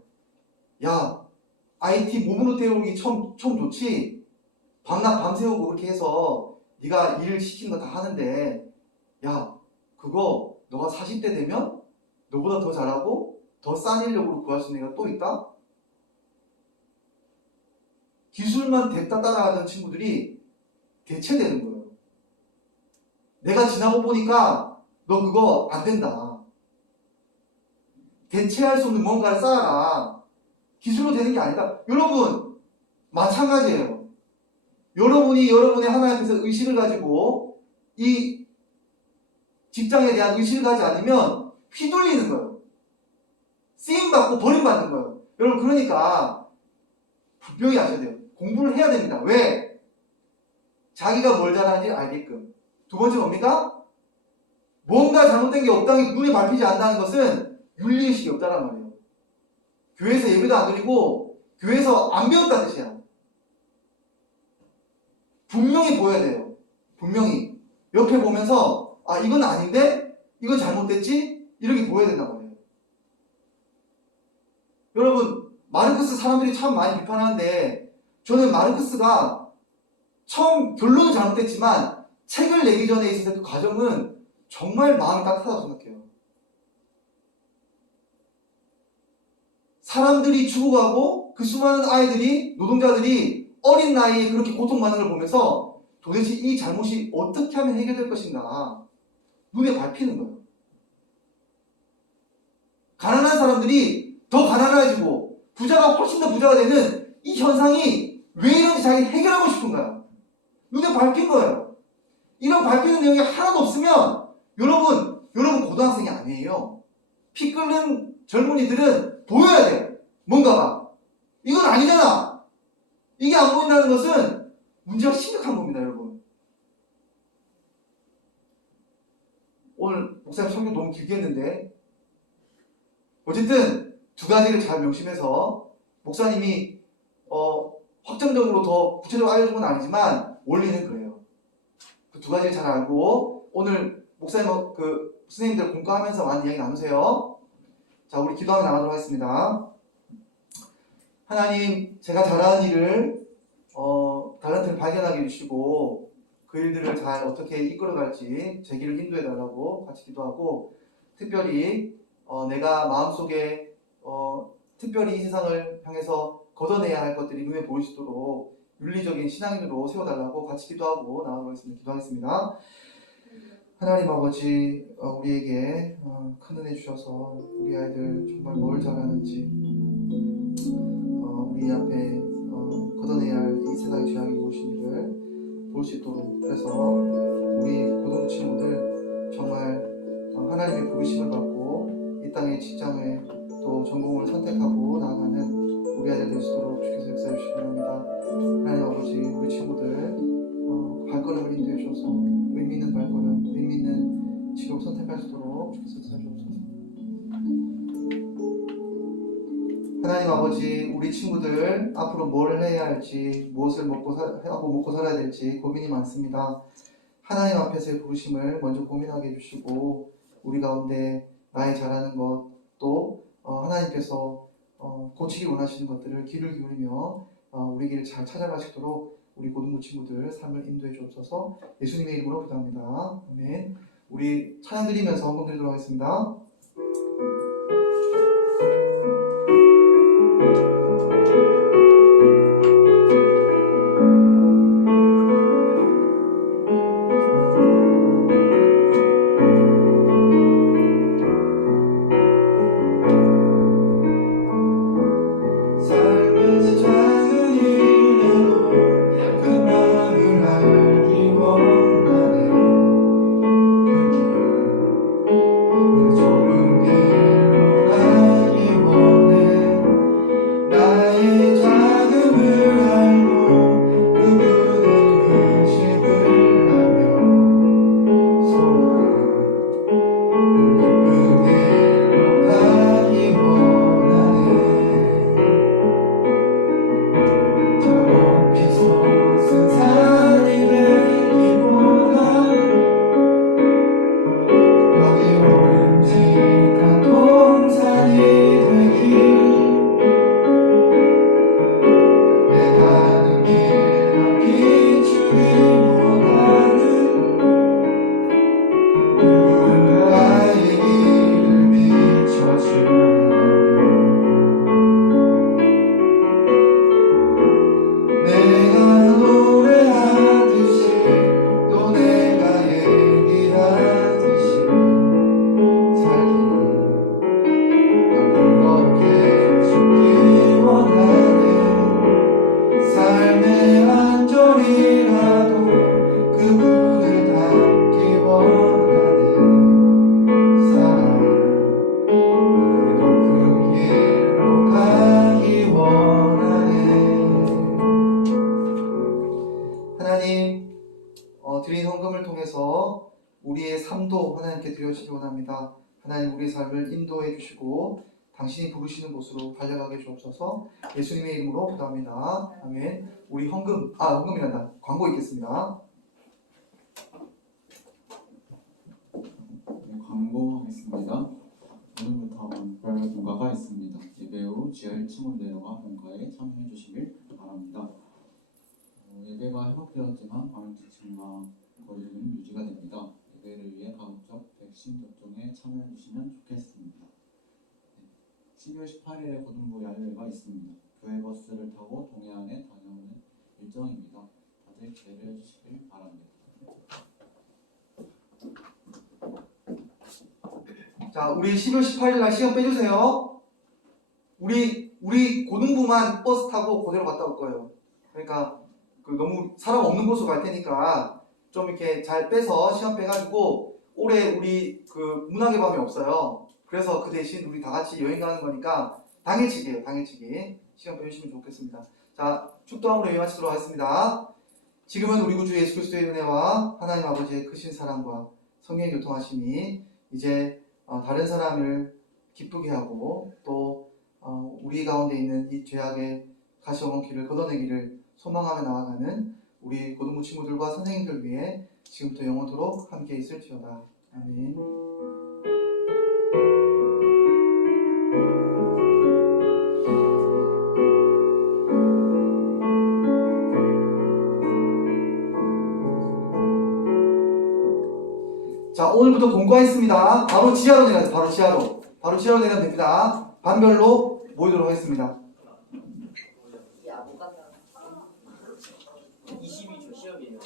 야, IT 몸으로 태우기 처음 좋지. 밤낮 밤새우고 그렇게 해서 네가 일 시키는 거 다 하는데, 야, 그거 너가 40대 되면 너보다 더 잘하고 더 싼 인력으로 구할 수 있는 애가 또 있다? 기술만 됐다 따라가던 친구들이 대체되는 거예요. 내가 지나고 보니까 너 그거 안 된다. 대체할 수 없는 뭔가를 쌓아라. 기술로 되는 게 아니다. 여러분, 마찬가지예요. 여러분이 여러분의 하나님 앞에서 의식을 가지고 이 직장에 대한 의식을 가지 않으면 휘둘리는 거예요. 쓰임받고 버림받는 거예요. 여러분, 그러니까 분명히 아셔야 돼요. 공부를 해야 됩니다. 왜? 자기가 뭘 잘하는지 알게끔. 두 번째 뭡니까? 뭔가 잘못된 게 없다는 게 눈에 밟히지 않는다는 것은 윤리의식이 없다란 말이에요. 교회에서 예배도 안 드리고 교회에서 안 배웠다는 뜻이야. 분명히 보여야 돼요. 분명히. 옆에 보면서 아, 이건 아닌데? 이건 잘못됐지? 이렇게 보여야 된단 말이에요. 여러분, 마르크스 사람들이 참 많이 비판하는데 저는 마르크스가 처음 결론은 잘못됐지만 책을 내기 전에 있었을 그 과정은 정말 마음이 따뜻하다고 생각해요. 사람들이 죽어가고 그 수많은 아이들이, 노동자들이 어린 나이에 그렇게 고통받는 걸 보면서 도대체 이 잘못이 어떻게 하면 해결될 것인가 눈에 밟히는 거예요. 가난한 사람들이 더 가난해지고 부자가 훨씬 더 부자가 되는 이 현상이 왜 이런지 자기 해결하고 싶은 거야. 눈에 밟힌 거예요. 이런 밟히는 내용이 하나도 없으면 여러분 고등학생이 아니에요. 피 끓는 젊은이들은 보여야 돼요. 뭔가가. 이건 아니잖아. 이게 안 보인다는 것은 문제가 심각한 겁니다, 여러분. 목사님 설교 너무 길게 했는데. 어쨌든 두 가지를 잘 명심해서 목사님이 확정적으로 더 구체적으로 알려준 건 아니지만 원리는 그래요. 그 두 가지를 잘 알고 오늘 목사님 선생님들 공과하면서 많은 이야기 나누세요. 자, 우리 기도하며 나가도록 하겠습니다. 하나님, 제가 잘하는 일을 달란트를 발견하게 해주시고 그 일들을 잘 어떻게 이끌어갈지 제 길을 인도해달라고 같이 기도하고, 특별히 내가 마음속에 특별히 이 세상을 향해서 걷어내야 할 것들이 눈에 보일 수 있도록 윤리적인 신앙인으로 세워달라고 같이 기도하고 나아가겠습니다. 기도하겠습니다. 하나님 아버지, 우리에게 큰 은혜 주셔서 우리 아이들 정말 뭘 잘하는지 우리 앞에 걷어내야 할 이 세상의 죄악이 무엇인지를 볼 수 있도록, 그래서 우리 고등 친구들 정말 하나님의 부르심을 받고 이 땅의 직장을 또 전공을 선택하고 나아가는 우리 아이들 될 수 있도록 주께서 역사해 주시기 바랍니다. 하나님 아버지, 우리 친구들 발걸음을 인도해 주셔서 의미 있는 발걸음, 의미 있는 직업을 선택할 수 있도록 주께서 역사해 주옵소서. 하나님 아버지, 우리 친구들 앞으로 뭘 해야 할지, 무엇을 먹고 살아야 될지 고민이 많습니다. 하나님 앞에서의 부르심을 먼저 고민하게 해주시고 우리 가운데 나의 잘하는 것, 또 하나님께서 고치기 원하시는 것들을 귀를 기울이며 우리 길을 잘 찾아가시도록 우리 고등부 친구들 삶을 인도해 주옵소서. 예수님의 이름으로 기도합니다. 아멘. 우리 찬양 드리면서 헌금 드리도록 하겠습니다. 드린 헌금을 통해서 우리의 삶도 하나님께 드려주시기 원합니다. 하나님, 우리의 삶을 인도해 주시고 당신이 부르시는 곳으로 달려가게 주옵소서. 예수님의 이름으로 기도합니다. 아멘. 우리 헌금이란다. 광고 있겠습니다. 광고하겠습니다. 오늘부터 별 공과가 있습니다. 예배 후 지하 1층으로 내려가 공과에 참여해 주시길 바랍니다. 예배가 회복되었지만 감염증과 거리두기는 유지가 됩니다. 예배를 위해 가급적 백신 접종에 참여해 주시면 좋겠습니다. 12월 18일에 고등부 야유회가 있습니다. 교회 버스를 타고 동해안에 다녀오는 일정입니다. 다들 기대를 해주시길 바랍니다. 자, 우리 12월 18일 날 시간 빼주세요. 우리 고등부만 버스 타고 그대로 갔다 올 거예요. 그러니까 너무 사람 없는 곳으로 갈 테니까 좀 이렇게 잘 빼서 시간 빼가지고, 올해 우리 문학의 밤이 없어요. 그래서 그 대신 우리 다 같이 여행 가는 거니까 당일치기예요. 당일치기. 시간 빼주시면 좋겠습니다. 자, 축도함으로 예배 마치도록 하겠습니다. 지금은 우리 구주 예수 그리스도의 은혜와 하나님 아버지의 크신 사랑과 성령의 교통하심이 이제 다른 사람을 기쁘게 하고 또 우리 가운데 있는 이 죄악의 가시오는 길을 걷어내기를 소망하며 나아가는 우리 고등부 친구들과 선생님들 위해 지금부터 영원토록 함께 있을지어다. 아멘. 자, 오늘부터 공부하겠습니다. 바로 지하로 내려가세요. 바로 지하로 내려가면 됩니다. 반별로 모이도록 하겠습니다. 야, 못 갔다. 22초 시험이에요.